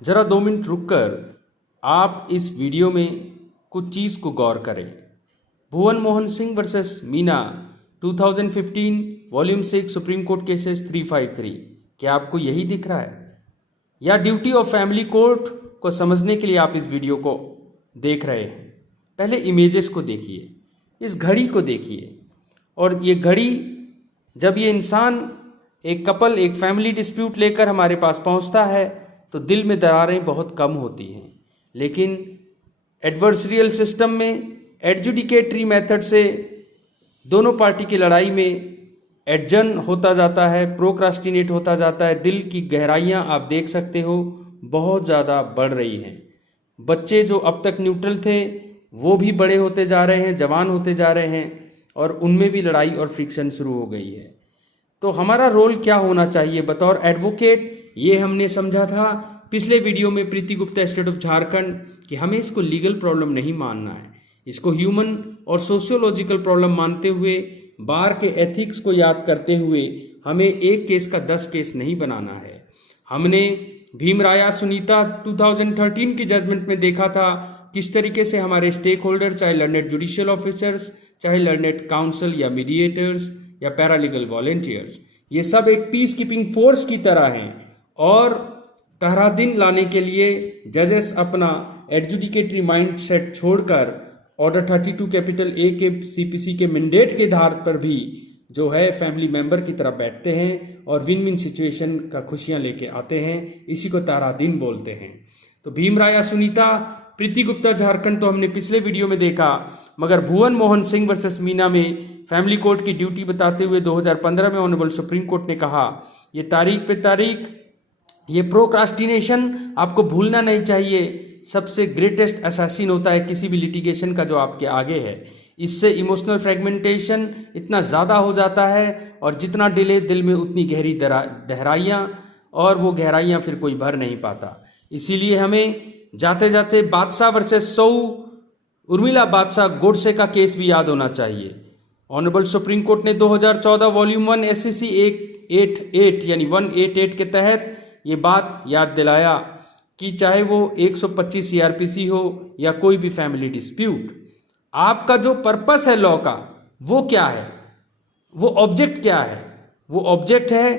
जरा 2 मिनट रुककर आप इस वीडियो में कुछ चीज़ को गौर करें। Bhuvan Mohan Singh versus Meena 2015 volume 6 Supreme Court cases 353। क्या आपको यही दिख रहा है, या ड्यूटी ऑफ फैमिली कोर्ट को समझने के लिए आप इस वीडियो को देख रहे हैं? पहले इमेजेस को देखिए, इस घड़ी को देखिए। और ये घड़ी, जब ये इंसान, एक कपल, एक फैमिली डिस्प्यूट लेकर हमारे पास पहुंचता है तो दिल में दरारें बहुत कम होती हैं। लेकिन एडवर्सरियल सिस्टम में एडजुडिकेटरी मेथड से दोनों पार्टी की लड़ाई में एडजन होता जाता है, प्रोक्रास्टिनेट होता जाता है। दिल की गहराइयाँ आप देख सकते हो बहुत ज़्यादा बढ़ रही हैं। बच्चे जो अब तक न्यूट्रल थे वो भी बड़े होते जा रहे हैं, जवान होते जा रहे हैं, और उनमें भी लड़ाई और फ्रिक्शन शुरू हो गई है। तो हमारा रोल क्या होना चाहिए बतौर एडवोकेट, ये हमने समझा था पिछले वीडियो में प्रीति गुप्ता स्टेट ऑफ झारखंड, कि हमें इसको लीगल प्रॉब्लम नहीं मानना है, इसको ह्यूमन और सोशियोलॉजिकल प्रॉब्लम मानते हुए, बार के एथिक्स को याद करते हुए हमें एक केस का 10 केस नहीं बनाना है। हमने भीमराया सुनीता 2013 की जजमेंट में देखा था किस तरीके से हमारे स्टेक होल्डर, चाहे लर्नेड जुडिशियल ऑफिसर्स, चाहे लर्नेड काउंसिल या मीडिएटर्स या पैरालीगल वॉलेंटियर्स, ये सब एक पीस कीपिंग फोर्स की तरह हैं। और पहरा दिन लाने के लिए जजेस अपना एडजुडिकेटरी माइंड सेट छोड़कर ऑर्डर 32 कैपिटल ए के सीपीसी के मैंडेट के आधार पर भी जो है फैमिली मेंबर की तरह बैठते हैं और विन विन सिचुएशन का खुशियां लेके आते हैं। इसी को तारा दिन बोलते हैं। तो भीमराया सुनीता, प्रीति गुप्ता झारखंड तो हमने पिछले वीडियो में देखा, मगर भुवन मोहन सिंह वर्सेस मीना में फैमिली कोर्ट की ड्यूटी बताते हुए 2015 में ऑनरेबल सुप्रीम कोर्ट ने कहा, ये तारीख पे तारीख, ये प्रोक्रास्टिनेशन आपको भूलना नहीं चाहिए। सबसे ग्रेटेस्ट असैसिन होता है किसी भी लिटिगेशन का जो आपके आगे है। इससे इमोशनल फ्रेगमेंटेशन इतना ज़्यादा हो जाता है, और जितना डिले दिल में उतनी गहरी गहराइयाँ, और वो गहराइयाँ फिर कोई भर नहीं पाता। इसीलिए हमें जाते जाते बादशाह वर्सेस सऊ, उर्मिला बादशाह गोडसे का केस भी याद होना चाहिए। ऑनरेबल सुप्रीम कोर्ट ने 2014 वॉल्यूम 1 SCC 188 यानी 188 के तहत ये बात याद दिलाया कि चाहे वो 125 CRPC हो या कोई भी फैमिली डिस्प्यूट, आपका जो पर्पस है लॉ का वो क्या है, वो ऑब्जेक्ट क्या है? वो ऑब्जेक्ट है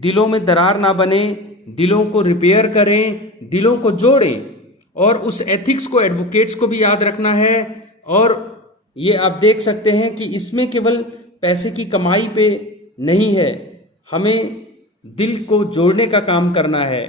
दिलों में दरार ना बने, दिलों को रिपेयर करें, दिलों को जोड़ें। और उस एथिक्स को एडवोकेट्स को भी याद रखना है। और ये आप देख सकते हैं कि इसमें केवल पैसे की कमाई पे नहीं है, हमें दिल को जोड़ने का काम करना है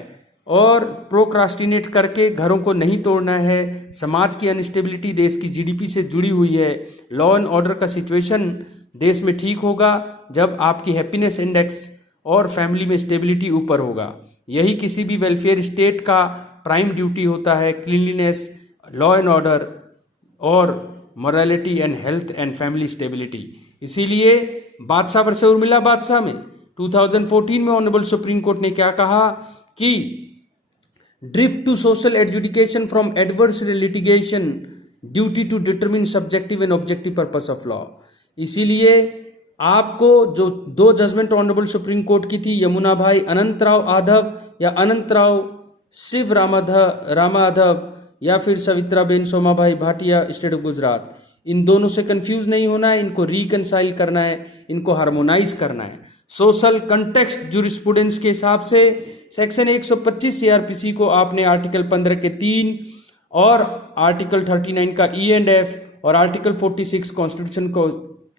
और प्रोक्रास्टिनेट करके घरों को नहीं तोड़ना है। समाज की अनस्टेबिलिटी देश की GDP से जुड़ी हुई है। लॉ एंड ऑर्डर का सिचुएशन देश में ठीक होगा जब आपकी हैप्पीनेस इंडेक्स और फैमिली में स्टेबिलिटी ऊपर होगा। यही किसी भी वेलफेयर स्टेट का प्राइम ड्यूटी होता है, क्लीनलीनेस, लॉ एंड ऑर्डर और morality and health and family stability. इसीलिए बादशाह वर्सेस उर्मिला बादशाह में 2014 में ऑनरेबल सुप्रीम कोर्ट ने क्या कहा कि drift to social adjudication from adversary litigation, duty to determine subjective and objective purpose of law. इसीलिए आपको जो 2 जजमेंट ऑनरेबल सुप्रीम कोर्ट की थी, यमुना भाई अनंतराव आधव या अनंतराव शिव रामाधव या फिर सवित्राबेन सोमाभाई भाटिया स्टेट ऑफ गुजरात, इन दोनों से कंफ्यूज नहीं होना है, इनको रिकनसाइल करना है, इनको हार्मोनाइज करना है। सोशल कंटेक्स्ट जूरिस्प्रूडेंस के हिसाब से सेक्शन 125 CRPC को आपने आर्टिकल 15 के 3 और आर्टिकल 39 का E&F और आर्टिकल 46 कॉन्स्टिट्यूशन को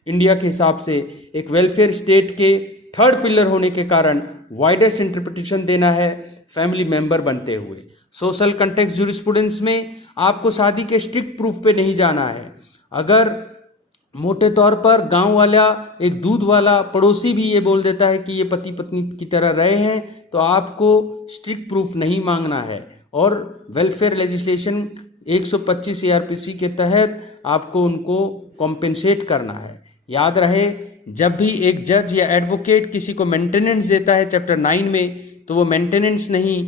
इंडिया के हिसाब से एक वेलफेयर स्टेट के 3rd पिलर होने के कारण वाइडेस्ट इंटरप्रिटेशन देना है फैमिली मेंबर बनते हुए। सोशल कंटेक्स्ट जूरिस्प्रूडेंस में आपको शादी के स्ट्रिक्ट प्रूफ पे नहीं जाना है। अगर मोटे तौर पर गांव वाला, एक दूध वाला पड़ोसी भी ये बोल देता है कि ये पति पत्नी की तरह रहे हैं, तो आपको स्ट्रिक्ट प्रूफ नहीं मांगना है। और वेलफेयर लेजिस्लेशन 125 CRPC के तहत आपको उनको कॉम्पेंसेट करना है। याद रहे, जब भी एक जज या एडवोकेट किसी को मेंटेनेंस देता है चैप्टर 9 में, तो वो मेंटेनेंस नहीं,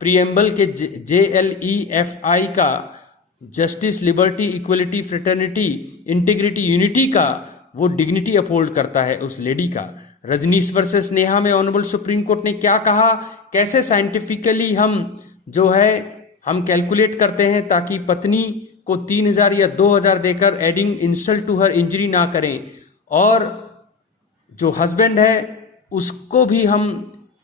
प्रीएम्बल के JLEFI का, justice, liberty, equality, fraternity, integrity, unity का, वो डिग्निटी अपहोल्ड करता है उस लेडी का। रजनीश वर्सेस नेहा में ऑनरेबल सुप्रीम कोर्ट ने क्या कहा, कैसे साइंटिफिकली हम जो है हम कैलकुलेट करते हैं ताकि पत्नी को 3,000 या 2,000 देकर adding insult to her injury ना करें, और जो हस्बैंड है उसको भी हम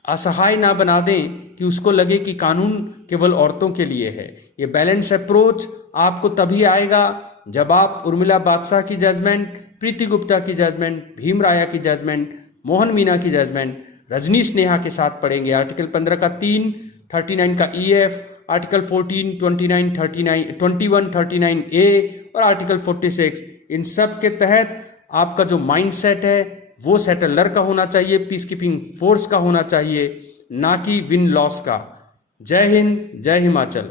असहाय ना बना दें कि उसको लगे कि कानून केवल औरतों के लिए है। ये बैलेंस अप्रोच आपको तभी आएगा जब आप उर्मिला बादशाह की जजमेंट, प्रीति गुप्ता की जजमेंट, भीम राया की जजमेंट, मोहन मीना की जजमेंट, रजनीश नेहा के साथ पढ़ेंगे। आर्टिकल 15 का 3, 39 का EF, आर्टिकल 14, 29, 39, 21, 39A और आर्टिकल 46, इन सब के तहत आपका जो माइंड सेट है वो सेटलर का होना चाहिए, पीस कीपिंग फोर्स का होना चाहिए, ना कि विन लॉस का। जय हिंद, जय हिमाचल।